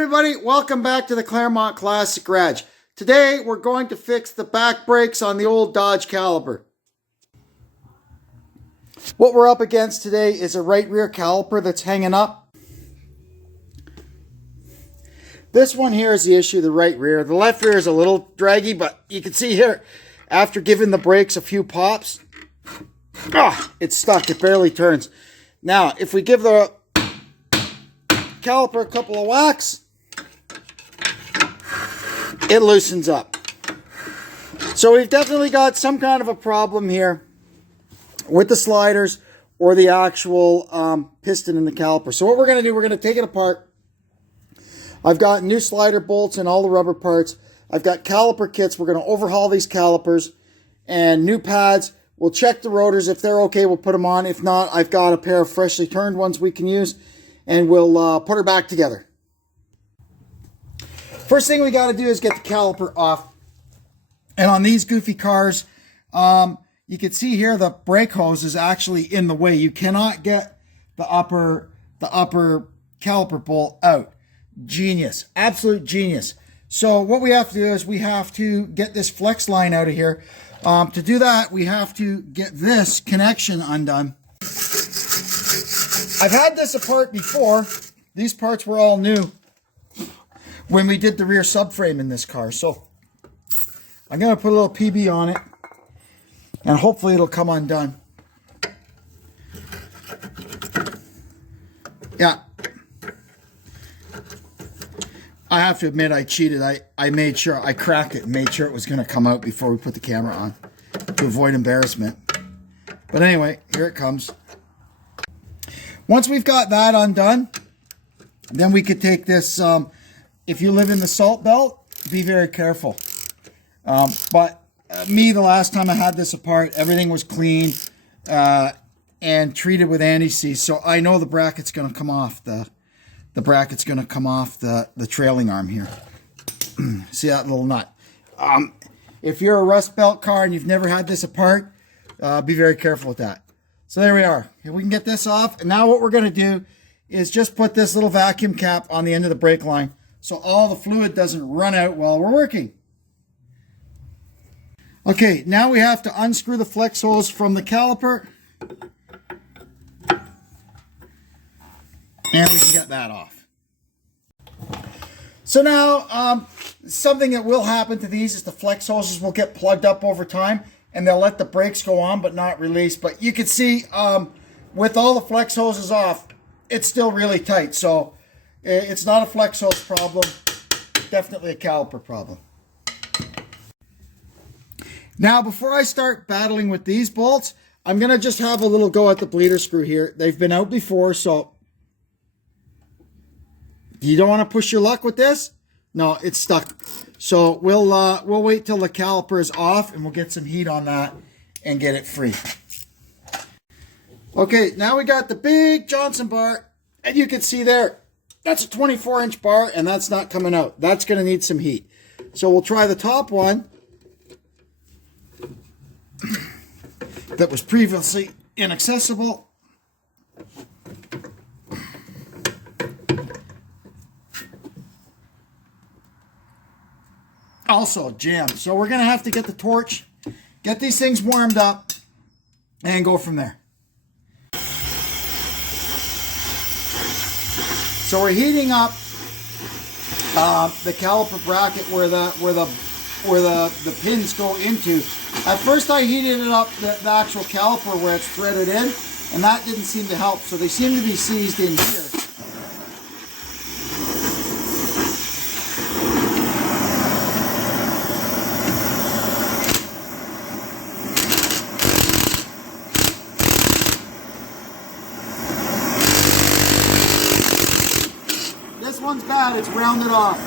everybody, welcome back to the Claremont Classic Garage. Today we're going to fix the back brakes on the old Dodge Caliper. What we're up against today is a right rear caliper that's hanging up. This one here is the issue, the right rear. The left rear is a little draggy, but you can see here, after giving the brakes a few pops, it's stuck, it barely turns. Now, if we give the caliper a couple of whacks, it loosens up. So we've definitely got some kind of a problem here with the sliders or the actual piston in the caliper. So what we're going to do, we're going to take it apart. I've got new slider bolts and all the rubber parts. I've got caliper kits. We're going to overhaul these calipers and new pads. We'll check the rotors. If they're okay, we'll put them on. If not, I've got a pair of freshly turned ones we can use, and we'll put her back together. First thing we got to do is get the caliper off. And on these goofy cars, you can see here the brake hose is actually in the way. You cannot get the upper caliper bolt out. Genius, absolute genius. So what we have to do is we have to get this flex line out of here. To do that, we have to get this connection undone. I've had this apart before. These parts were all new when we did the rear subframe in this car. So I'm going to put a little PB on it, and hopefully it'll come undone. Yeah. I have to admit I cheated. I made sure, I cracked it and made sure it was going to come out before we put the camera on to avoid embarrassment. But anyway, here it comes. Once we've got that undone, then we could take this, if you live in the salt belt, be very careful. But me, the last time I had this apart, everything was clean and treated with anti-seize. So I know the bracket's going to come off. The bracket's going to come off the trailing arm here. See that little nut? If you're a rust belt car and you've never had this apart, be very careful with that. So there we are. We can get this off. And now what we're going to do is just put this little vacuum cap on the end of the brake line so all the fluid doesn't run out while we're working. Okay, now we have to unscrew the flex hose from the caliper. And we can get that off. So now, something that will happen to these is the flex hoses will get plugged up over time, and they'll let the brakes go on but not release. But you can see, with all the flex hoses off, it's still really tight. So it's not a flex hose problem, definitely a caliper problem. Now, before I start battling with these bolts, I'm going to just have a little go at the bleeder screw here. They've been out before, so you don't want to push your luck with this. No, it's stuck. So we'll wait till the caliper is off, and we'll get some heat on that and get it free. Okay, now we got the big Johnson bar, and you can see there, that's a 24-inch bar, and that's not coming out. That's going to need some heat. So we'll try the top one that was previously inaccessible. Also jammed. So we're going to have to get the torch, get these things warmed up, and go from there. So we're heating up the caliper bracket where the pins go into. At first I heated it up, the actual caliper where it's threaded in, and that didn't seem to help. So they seem to be seized in here. This one's bad, it's rounded off.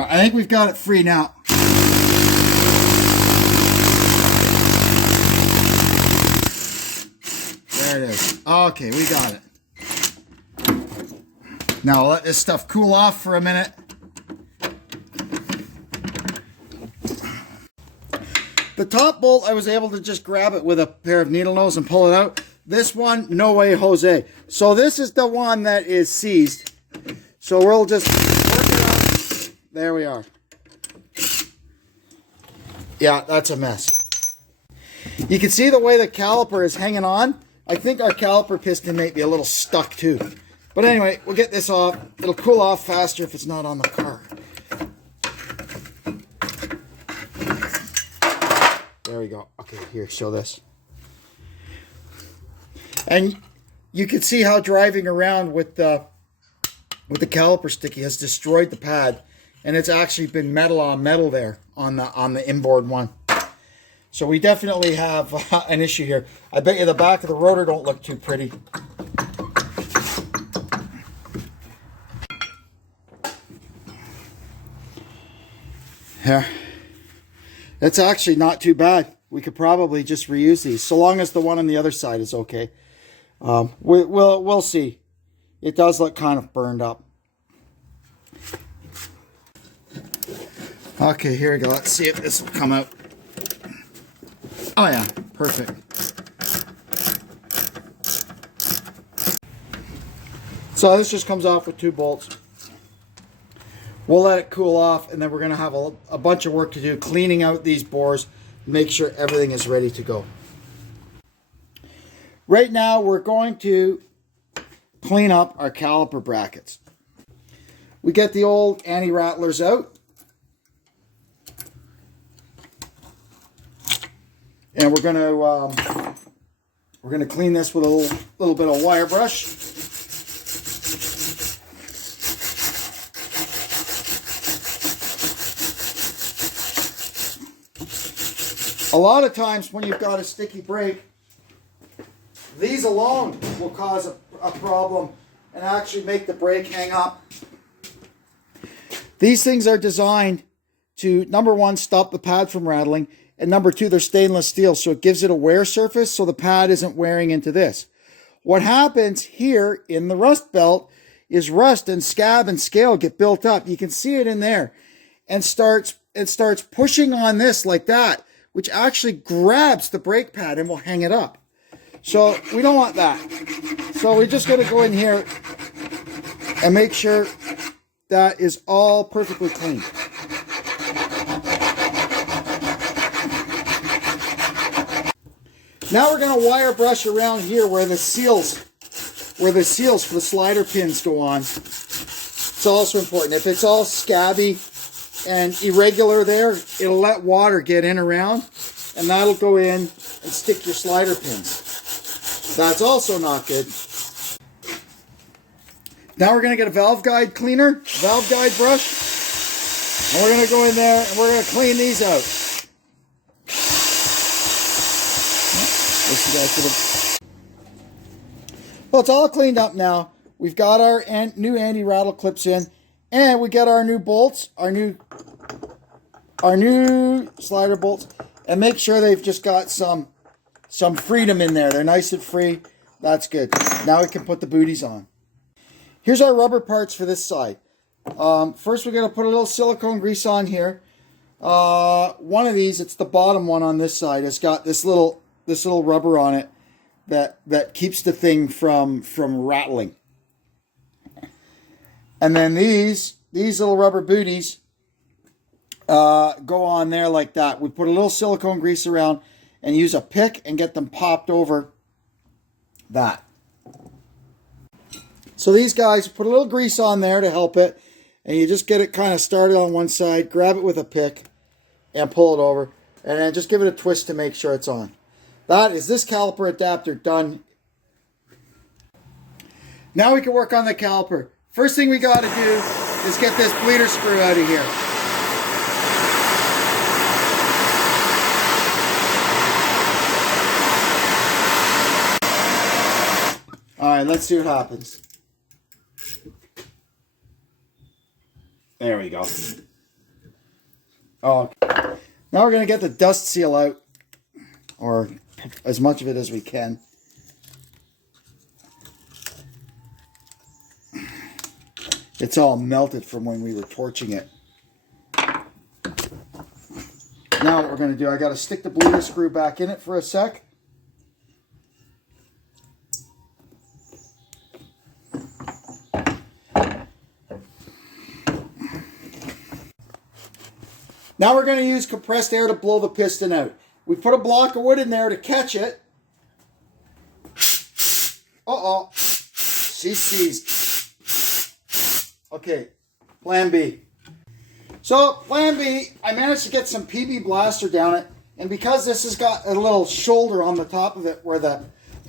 I think we've got it free now. There it is. Okay, we got it. Now I'll let this stuff cool off for a minute. The top bolt, I was able to just grab it with a pair of needle nose and pull it out. This one, no way, Jose. So this is the one that is seized. So we'll just work it out. There we are. Yeah, that's a mess. You can see the way the caliper is hanging on. I think our caliper piston may be a little stuck too. But anyway, we'll get this off. It'll cool off faster if it's not on the car. There we go. Okay, here, show this. And you can see how driving around with the caliper sticky has destroyed the pad, and it's actually been metal on metal there on the inboard one. So we definitely have an issue here. I bet you the back of the rotor don't look too pretty. Yeah, it's actually not too bad. We could probably just reuse these, so long as the one on the other side is okay. We'll see. It does look kind of burned up. Okay, here we go. Let's see if this will come out. Oh yeah, perfect. So this just comes off with 2 bolts. We'll let it cool off, and then we're going to have a bunch of work to do cleaning out these bores, make sure everything is ready to go. Right now, we're going to clean up our caliper brackets. We get the old anti-rattlers out. And we're going to clean this with a little bit of wire brush. A lot of times when you've got a sticky brake, these alone will cause a problem and actually make the brake hang up. These things are designed to, number 1, stop the pad from rattling, and number 2, they're stainless steel, so it gives it a wear surface so the pad isn't wearing into this. What happens here in the rust belt is rust and scab and scale get built up. You can see it in there, and it starts pushing on this like that, which actually grabs the brake pad and will hang it up. So we don't want that. So we're just going to go in here and make sure that is all perfectly clean. Now we're going to wire brush around here where the seals for the slider pins go on. It's also important. If it's all scabby and irregular there, it'll let water get in around, and that'll go in and stick your slider pins. That's also not good. Now we're going to get a valve guide cleaner, valve guide brush, and we're going to go in there and we're going to clean these out. Well, it's all cleaned up now. We've got our new anti-rattle clips in, and we get our new bolts, our new slider bolts, and make sure they've just got some freedom in there. They're nice and free. That's good. Now we can put the booties on. Here's our rubber parts for this side. First, we're going to put a little silicone grease on here. One of these, it's the bottom one on this side. It's got this little rubber on it that keeps the thing from rattling. And then these little rubber booties go on there like that. We put a little silicone grease around and use a pick and get them popped over that. So these guys, put a little grease on there to help it, and you just get it kind of started on one side, grab it with a pick and pull it over, and then just give it a twist to make sure it's on. That is this caliper adapter done. Now we can work on the caliper. First thing we got to do is get this bleeder screw out of here. Alright, let's see what happens. There we go. Oh, now we're going to get the dust seal out, or as much of it as we can. It's all melted from when we were torching it. Now what we're going to do, I got to stick the bleeder screw back in it for a sec. Now we're going to use compressed air to blow the piston out. We put a block of wood in there to catch it. Uh-oh. She's seized. Okay, plan B. So, plan B, I managed to get some PB Blaster down it. And because this has got a little shoulder on the top of it where the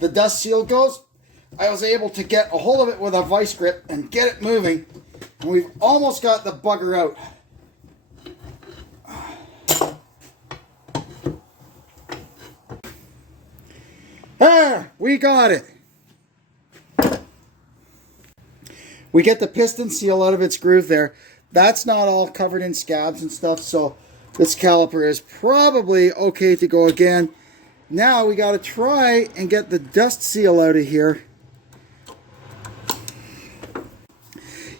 dust seal goes, I was able to get a hold of it with a vice grip and get it moving. And we've almost got the bugger out. Ah, we got it. We get the piston seal out of its groove there. That's not all covered in scabs and stuff, so this caliper is probably okay to go again. Now we got to try and get the dust seal out of here.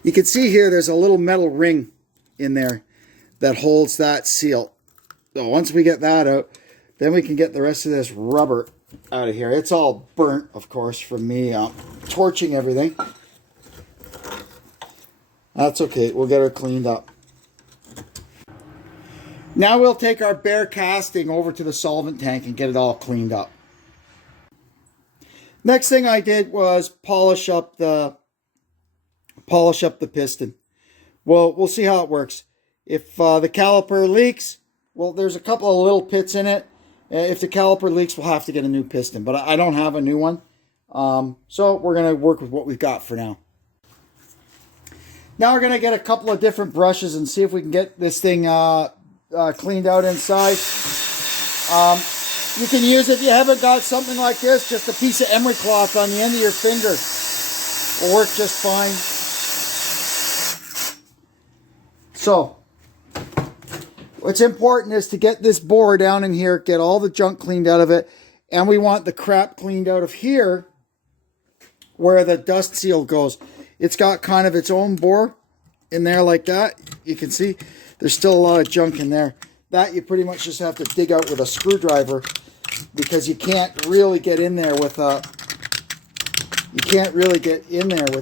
You can see here there's a little metal ring in there that holds that seal. So once we get that out, then we can get the rest of this rubber out of here. It's all burnt, of course, from me torching everything. That's okay. We'll get her cleaned up. Now we'll take our bare casting over to the solvent tank and get it all cleaned up. Next thing I did was polish up the piston. Well, we'll see how it works. If the caliper leaks, well, there's a couple of little pits in it. If the caliper leaks, we'll have to get a new piston, but I don't have a new one. So we're going to work with what we've got for now. Now we're going to get a couple of different brushes and see if we can get this thing cleaned out inside. You can use, if you haven't got something like this, just a piece of emery cloth on the end of your finger will work just fine. So, what's important is to get this bore down in here, get all the junk cleaned out of it, and we want the crap cleaned out of here where the dust seal goes. It's got kind of its own bore in there like that. You can see there's still a lot of junk in there. That you pretty much just have to dig out with a screwdriver because you can't really get in there with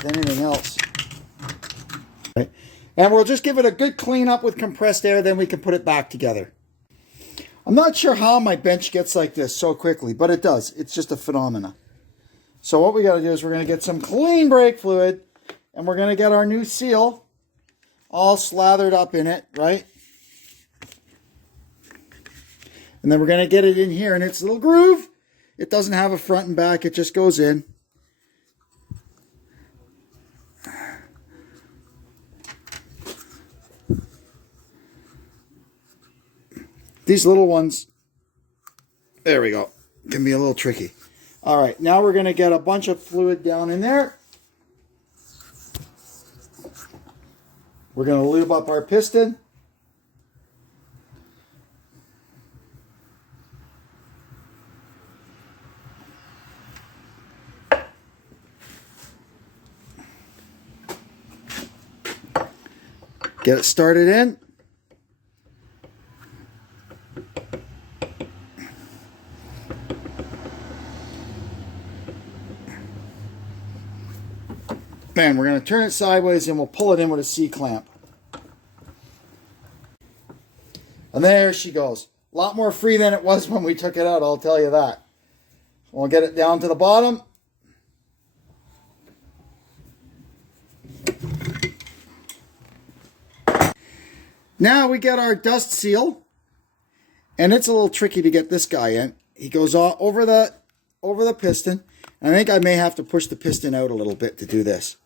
anything else. Right. And we'll just give it a good clean up with compressed air, then we can put it back together. I'm not sure how my bench gets like this so quickly, but it does. It's just a phenomena. So what we got to do is we're going to get some clean brake fluid, and we're going to get our new seal all slathered up in it, right? And then we're going to get it in here in its little groove. It doesn't have a front and back. It just goes in. These little ones, there we go, can be a little tricky. All right, now we're going to get a bunch of fluid down in there. We're going to lube up our piston. Get it started in. Man, we're going to turn it sideways and we'll pull it in with a C-clamp. And there she goes. A lot more free than it was when we took it out, I'll tell you that. We'll get it down to the bottom. Now we get our dust seal. And it's a little tricky to get this guy in. He goes all over the piston. And I think I may have to push the piston out a little bit to do this.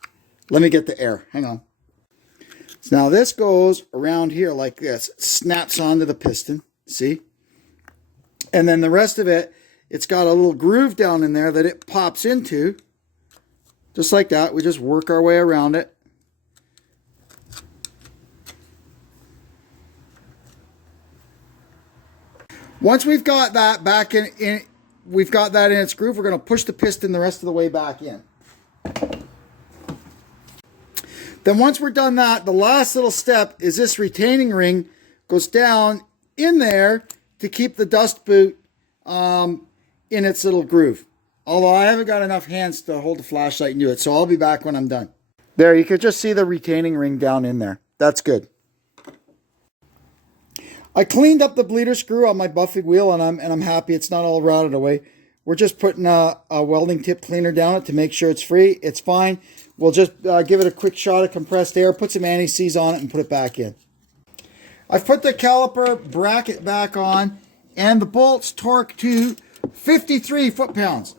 Let me get the air. Hang on. So now this goes around here like this. It snaps onto the piston. See? And then the rest of it, it's got a little groove down in there that it pops into. Just like that. We just work our way around it. Once we've got that back we've got that in its groove, we're going to push the piston the rest of the way back in. Then once we're done that, the last little step is this retaining ring goes down in there to keep the dust boot in its little groove. Although I haven't got enough hands to hold the flashlight and do it, so I'll be back when I'm done. There, you could just see the retaining ring down in there. That's good. I cleaned up the bleeder screw on my buffing wheel, and I'm happy it's not all rotted away. We're just putting a welding tip cleaner down it to make sure it's free. It's fine. We'll just give it a quick shot of compressed air, put some anti-seize on it, and put it back in. I've put the caliper bracket back on, and the bolts torque to 53 foot-pounds.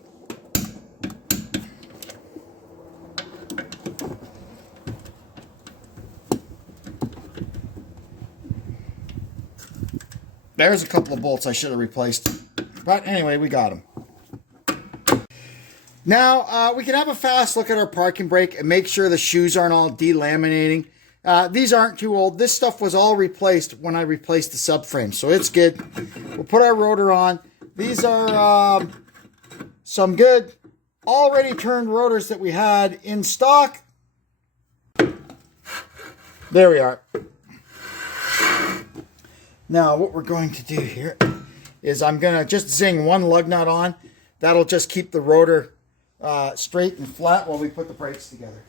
There's a couple of bolts I should have replaced. But anyway, we got them. Now, we can have a fast look at our parking brake and make sure the shoes aren't all delaminating. These aren't too old. This stuff was all replaced when I replaced the subframe, so it's good. We'll put our rotor on. These are some good already turned rotors that we had in stock. There we are. Now, what we're going to do here is I'm going to just zing one lug nut on. That'll just keep the rotor straight and flat while we put the brakes together.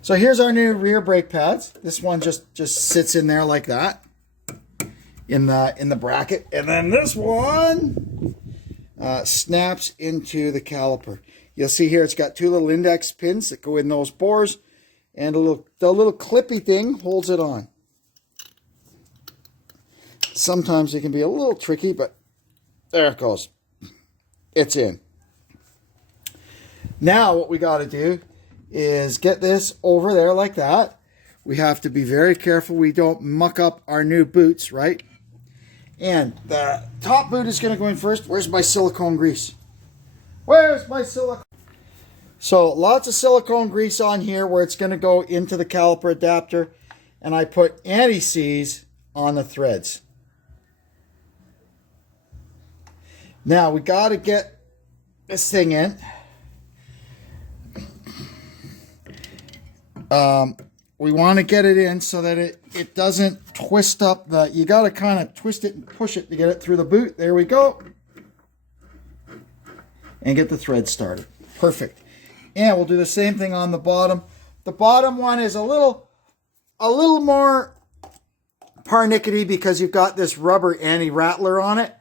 So here's our new rear brake pads. This one just sits in there like that in the bracket, and then this one snaps into the caliper. You'll see here it's got two little index pins that go in those bores, and the little clippy thing holds it on. Sometimes it can be a little tricky, but there it goes. It's in. Now what we got to do is get this over there like that. We have to be very careful we don't muck up our new boots, right? And the top boot is going to go in first. Where's my silicone grease? Where's my silicone? So lots of silicone grease on here where it's going to go into the caliper adapter. And I put anti-seize on the threads. Now we got to get this thing in. We want to get it in so that it doesn't twist up the, you got to kind of twist it and push it to get it through the boot. There we go. And get the thread started. Perfect. And we'll do the same thing on the bottom. The bottom one is a little more parnickety because you've got this rubber anti-rattler on it.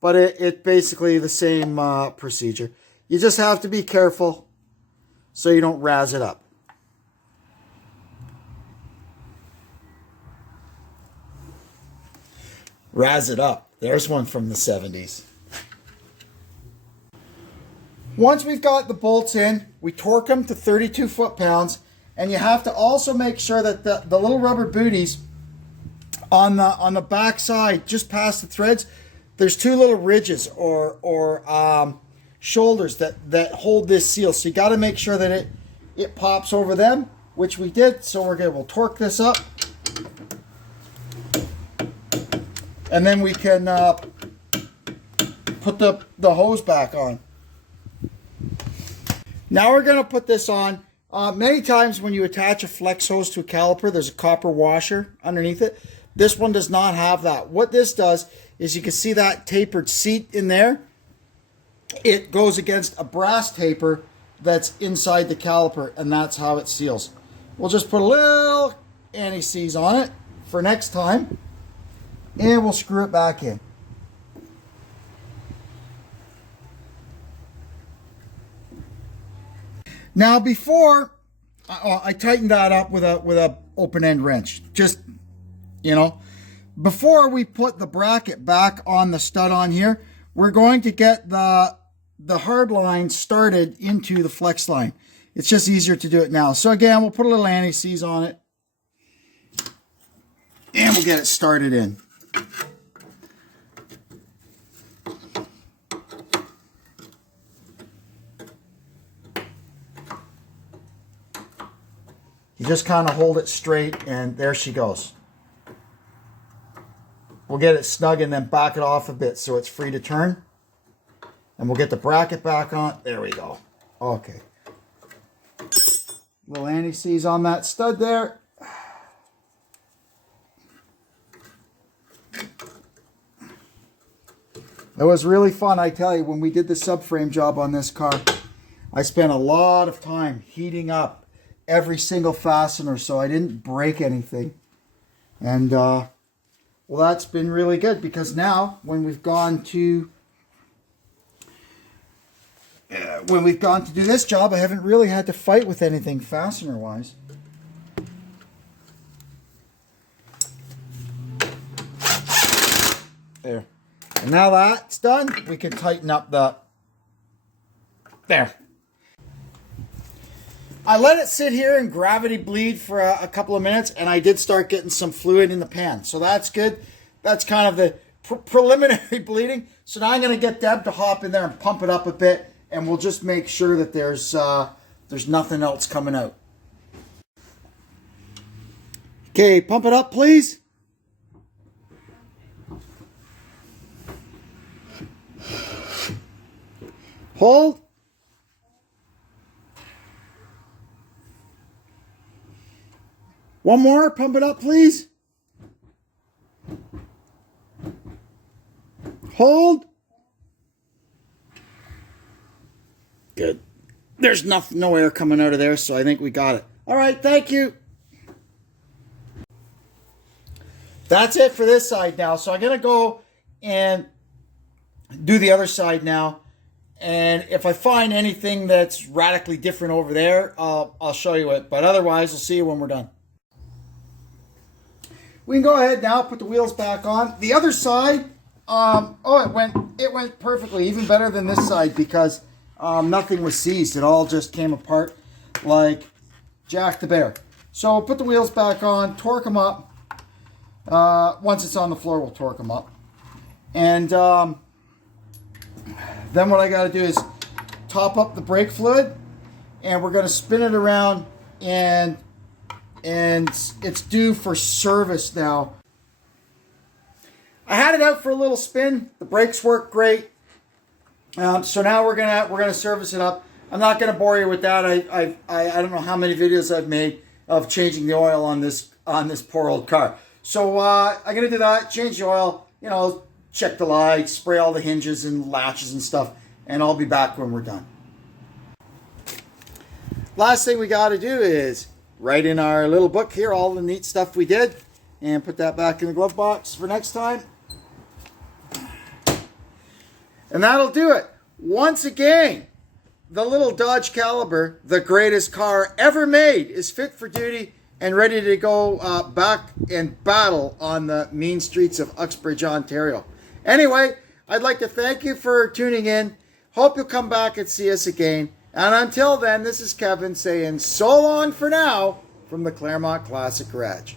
But it's basically the same procedure. You just have to be careful so you don't razz it up. Razz it up. There's one from the 70s. Once we've got the bolts in, we torque them to 32 foot-pounds. And you have to also make sure that the little rubber booties on the back side, just past the threads, there's two little ridges or shoulders that hold this seal. So you got to make sure that it pops over them, which we did. So we'll torque this up. And then we can put the hose back on. Now we're going to put this on. Many times when you attach a flex hose to a caliper, there's a copper washer underneath it. This one does not have that. What this does is you can see that tapered seat in there. It goes against a brass taper that's inside the caliper, and that's how it seals. We'll just put a little anti-seize on it for next time, and we'll screw it back in. Now before, I tightened that up with a open-end wrench. Just, you know, before we put the bracket back on the stud on here, we're going to get the hard line started into the flex line. It's just easier to do it now. So again, we'll put a little anti-seize on it, and we'll get it started in. You just kind of hold it straight, and there she goes. We'll get it snug and then back it off a bit so it's free to turn. And we'll get the bracket back on. There we go. Okay. Little anti-seize on that stud there. It was really fun, I tell you, when we did the subframe job on this car. I spent a lot of time heating up every single fastener so I didn't break anything. And Well, that's been really good, because now when we've gone to do this job, I haven't really had to fight with anything fastener wise. There. And now that's done, we can tighten up there. I let it sit here and gravity bleed for a couple of minutes, and I did start getting some fluid in the pan. So that's good. That's kind of the preliminary bleeding. So now I'm going to get Deb to hop in there and pump it up a bit, and we'll just make sure that there's nothing else coming out. Okay, pump it up, please. Hold. One more, pump it up, please. Hold. Good. There's no air coming out of there, so I think we got it. All right, thank you. That's it for this side now. So I'm going to go and do the other side now. And if I find anything that's radically different over there, I'll show you it. But otherwise, I'll see you when we're done. We can go ahead now, put the wheels back on. The other side, it went perfectly, even better than this side, because nothing was seized. It all just came apart like Jack the Bear. So put the wheels back on, torque them up. Once it's on the floor, we'll torque them up. And then what I got to do is top up the brake fluid, and we're going to spin it around, and it's due for service now. I had it out for a little spin. The brakes work great. So now we're gonna service it up. I'm not gonna bore you with that. I don't know how many videos I've made of changing the oil on this poor old car. So I'm gonna do that. Change the oil. You know, check the lights, spray all the hinges and latches and stuff, and I'll be back when we're done. Last thing we got to do is write in our little book here all the neat stuff we did, and put that back in the glove box for next time. And that'll do it. Once again, the little Dodge Caliper, the greatest car ever made, is fit for duty and ready to go back and battle on the mean streets of Uxbridge, Ontario. Anyway, I'd like to thank you for tuning in. Hope you'll come back and see us again. And until then, this is Kevin saying so long for now from the Claremont Classic Garage.